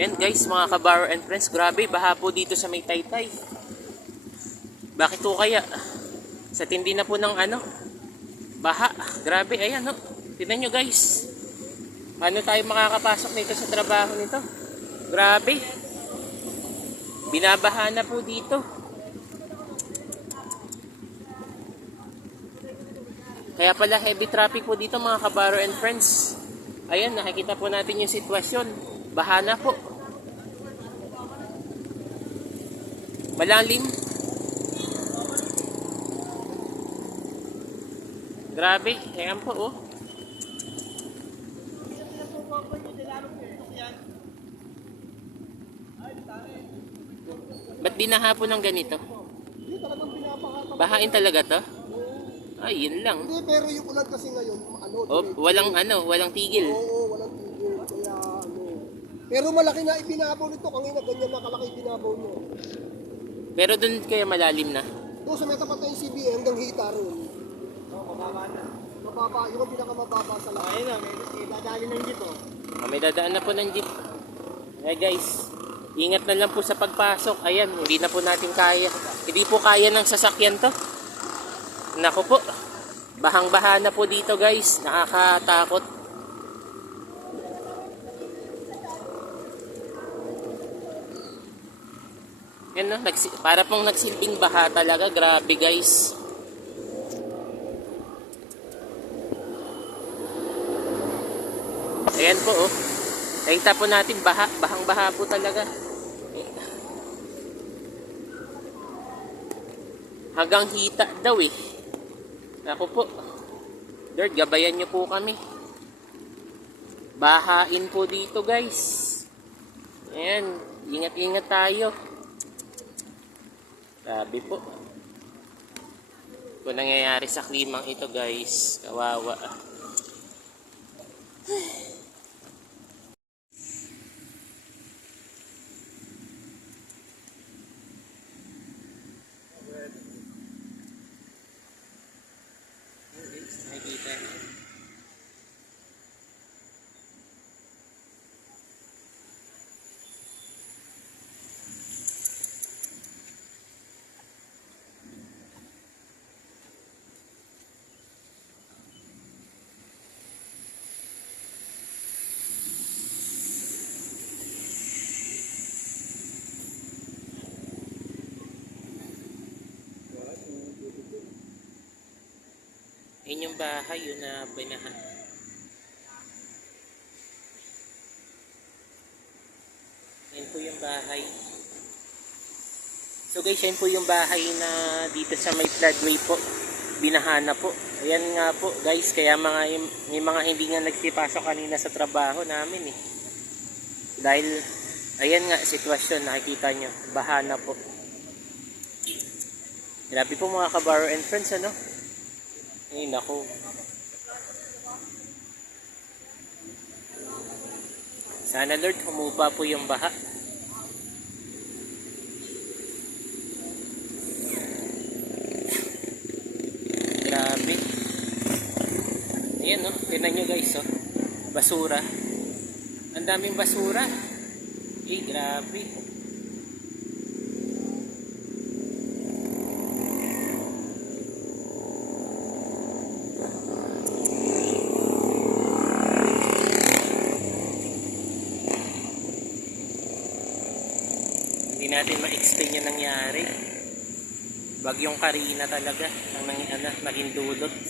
Yan guys, mga kabaro and friends, grabe, baha po dito sa may Taytay. Bakit po kaya? Sa tindi na po ng baha. Grabe, ayan no. Tingnan nyo guys. Paano tayo makakapasok nito sa trabaho nito? Grabe. Binabaha na po dito. Kaya pala heavy traffic po dito mga kabaro and friends. Ayan, nakikita po natin yung sitwasyon. Baha na po. Malalim. Grabe, ayan po oh. Ba't binaha po ng ganito? Bahain talaga to? Ay, yun lang. Hindi, pero yung ulan kasi ngayon, walang tigil. Oo, walang tigil. Kaya Pero malaki na ibinabaw nito. Kanina, ganyan na kalaki ibinabaw nyo. Pero dun kaya malalim na? Doon sa may tapat na yung CBA, hanggang hita rin. Mababa na. Mababa, yung pinakamababa sa lahat. Ayun na, may dadali ng jeep oh. May dadaan na po ng jeep. Ay guys, ingat na lang po sa pagpasok. Ayan, hindi na po natin kaya. Hindi po kaya ng sasakyan to. Naku po, bahang-baha na po dito guys. Nakakatakot. Yan no, para pong nagsilbing baha talaga. Grabe guys. Ayan po oh. Nakita po natin bahang-baha po talaga. Hanggang hita daw eh. Ako po. Lord, gabayan nyo po kami. Bahain po dito guys. Ayan, ingat-ingat tayo. Sabi po. Kung nangyayari sa klimang ito guys, kawawa. Nakikita na. Yun yung bahay yun na binahan. Yan po yung bahay. So guys, yan po yung bahay na dito sa may floodway po. Binahan na po. Ayan nga po guys, kaya may mga hindi nga nagpipasok kanina sa trabaho namin eh. Dahil, ayan nga sitwasyon, nakikita nyo. Baha na po. Grabe po mga kabaro and friends ano. Ay, naku. Sana Lord, humupa po yung baha. Grabe. Ayan, no? Tignan nyo guys, oh. Basura. Ang daming basura. Eh, grabe. Hindi natin ma-explain yung nangyari. Bagyong Karina talaga ang naging dulot.